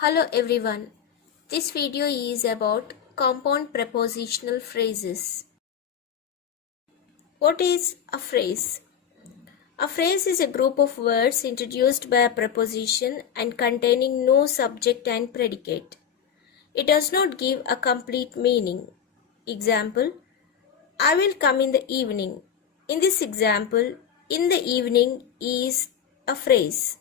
Hello everyone. This video is about compound prepositional phrases. What is a phrase? A phrase is a group of words introduced by a preposition and containing no subject and predicate. It does not give a complete meaning. Example: I will come in the evening. In this example, in the evening is a phrase.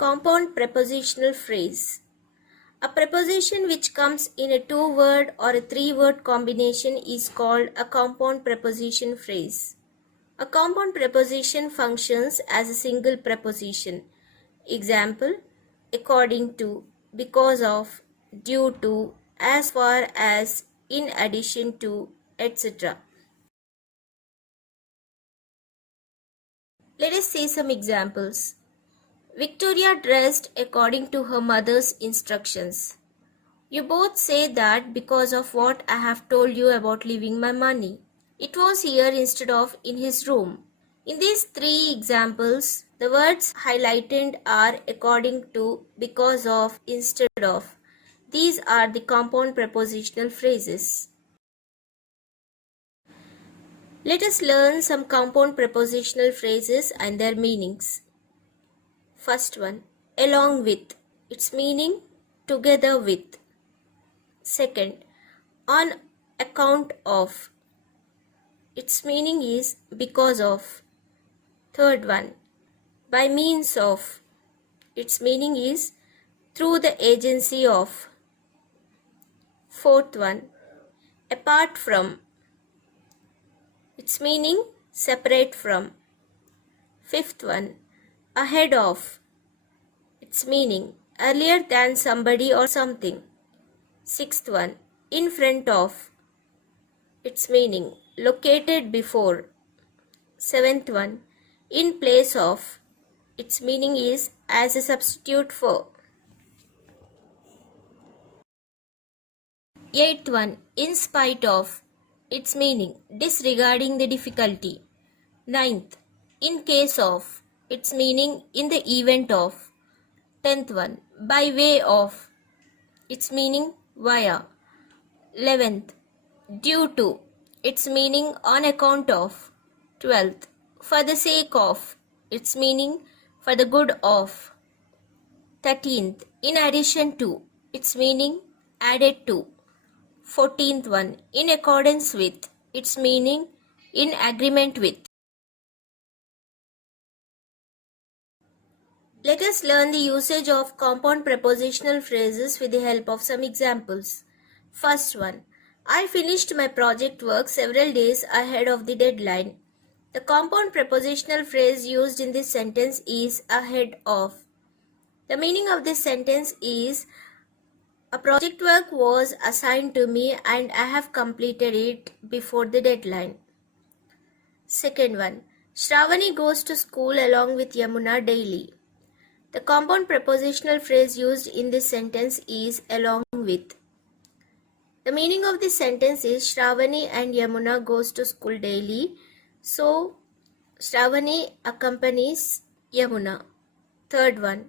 Compound prepositional phrase. A preposition which comes in a two-word or a three-word combination is called a compound preposition phrase. A compound preposition functions as a single preposition. Example: according to, because of, due to, as far as, in addition to, etc. Let us see some examples. Victoria dressed according to her mother's instructions. You both say that because of what I have told you about leaving my money. It was here instead of in his room. In these three examples, the words highlighted are according to, because of, instead of. These are the compound prepositional phrases. Let us learn some compound prepositional phrases and their meanings. First one, along with. Its meaning, together with. Second, on account of. Its meaning is because of. Third one, by means of. Its meaning is through the agency of. Fourth one, apart from. Its meaning, separate from. Fifth one, ahead of. Its meaning, earlier than somebody or something. Sixth one, in front of. Its meaning, located before. Seventh one, in place of. Its meaning is as a substitute for. Eighth one, in spite of. Its meaning, disregarding the difficulty. Ninth, in case of. Its meaning, in the event of. 10th one, by way of. Its meaning, via. 11th, due to. Its meaning, on account of. 12th, for the sake of. Its meaning, for the good of. 13th, in addition to. Its meaning, added to. 14th one, in accordance with. Its meaning, in agreement with. Let us learn the usage of compound prepositional phrases with the help of some examples. First one, I finished my project work several days ahead of the deadline. The compound prepositional phrase used in this sentence is ahead of. The meaning of this sentence is, a project work was assigned to me and I have completed it before the deadline. Second one, Shravani goes to school along with Yamuna daily. The compound prepositional phrase used in this sentence is along with. The meaning of this sentence is Shravani and Yamuna goes to school daily. So, Shravani accompanies Yamuna. Third one,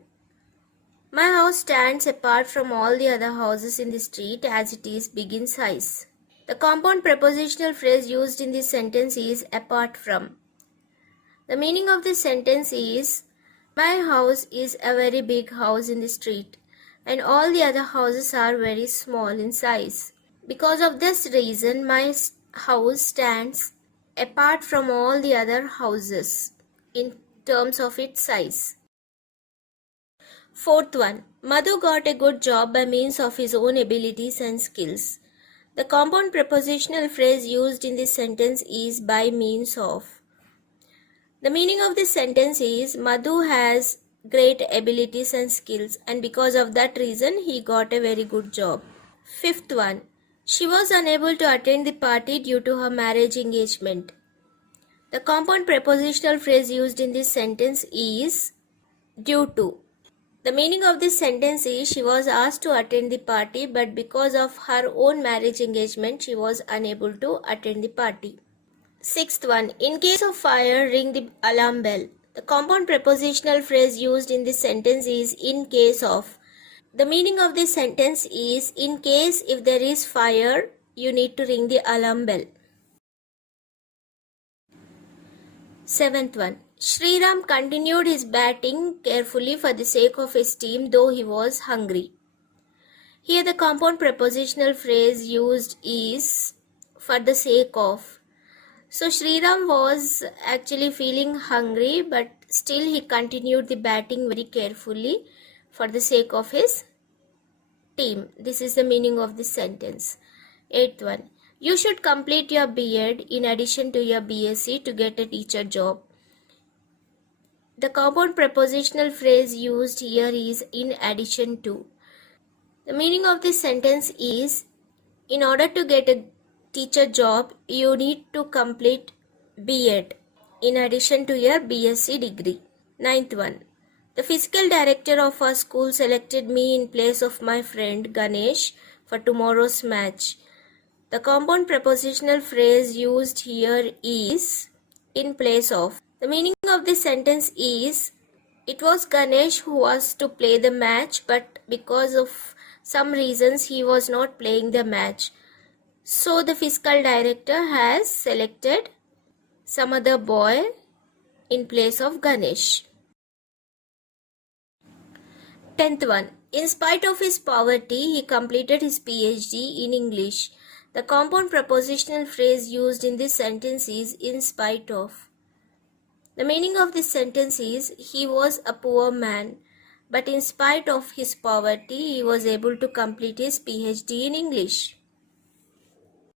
my house stands apart from all the other houses in the street as it is big in size. The compound prepositional phrase used in this sentence is apart from. The meaning of this sentence is, my house is a very big house in the street and all the other houses are very small in size. Because of this reason, my house stands apart from all the other houses in terms of its size. Fourth one, Madhu got a good job by means of his own abilities and skills. The compound prepositional phrase used in this sentence is by means of. The meaning of this sentence is, Madhu has great abilities and skills and because of that reason he got a very good job. Fifth one, she was unable to attend the party due to her marriage engagement. The compound prepositional phrase used in this sentence is due to. The meaning of this sentence is, she was asked to attend the party but because of her own marriage engagement she was unable to attend the party. Sixth one, in case of fire, ring the alarm bell. The compound prepositional phrase used in this sentence is in case of. The meaning of this sentence is in case if there is fire, you need to ring the alarm bell. Seventh one. Sriram continued his batting carefully for the sake of his team, though he was hungry. Here the compound prepositional phrase used is for the sake of. So Sriram was actually feeling hungry, but still he continued the batting very carefully for the sake of his team. This is the meaning of this sentence. Eighth one. You should complete your B.Ed in addition to your BSc to get a teacher job. The compound prepositional phrase used here is in addition to. The meaning of this sentence is in order to get a teacher job, you need to complete B.Ed in addition to your BSc degree. Ninth one. The physical director of our school selected me in place of my friend Ganesh for tomorrow's match. The compound prepositional phrase used here is in place of. The meaning of this sentence is it was Ganesh who was to play the match, but because of some reasons he was not playing the match. So the physical director has selected some other boy in place of Ganesh. 10th one. In spite of his poverty, he completed his PhD in English. The compound prepositional phrase used in this sentence is in spite of. The meaning of this sentence is he was a poor man, but in spite of his poverty, he was able to complete his PhD in English.